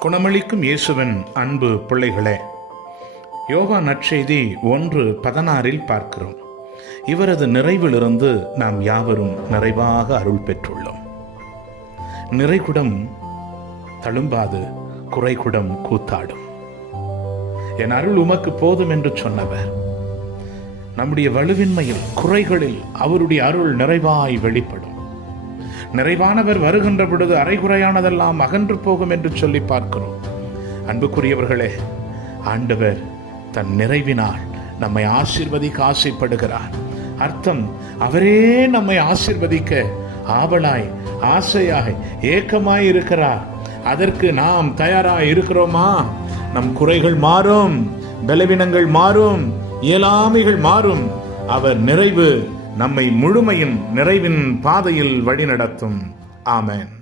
குணமளிக்கும் இயேசுவின் அன்பு பிள்ளைகளே யோகா நற்செய்தி ஒன்று பதினாறில் பார்க்கிறோம். இவரது நிறைவிலிருந்து நாம் யாவரும் நிறைவாக அருள் பெற்றுள்ளோம். நிறைகுடம் தழும்பாது குறைகுடம் கூத்தாடும். என் அருள் உமக்கு போதும் என்று சொன்னவர். நம்முடைய வலுவின்மையில் குறைகளில் அவருடைய அருள் நிறைவாய் வெளிப்படும். நிறைவானவர் வருகின்ற பொழுது அரைகுறையானதெல்லாம் அகன்று போகும் என்று சொல்லி பார்க்கிறோம். அன்புக்குரியவர்களே ஆண்டவர் தன் நிறைவினால் நம்மை ஆசீர்வதிக்க ஆசைப்படுகிறார். அர்த்தம் அவரே நம்மை ஆசீர்வதிக்க ஆவலாய் ஆசையாய் ஏக்கமாய் இருக்கிறார். அதற்கு நாம் தயாராக இருக்கிறோமா? நம் குறைகள் மாறும் பலவீனங்கள் மாறும் இயலாமைகள் மாறும். அவர் நிறைவு நம்மை முழுமையும் நிறைவின் பாதையில் வழிநடத்தும். ஆமேன்.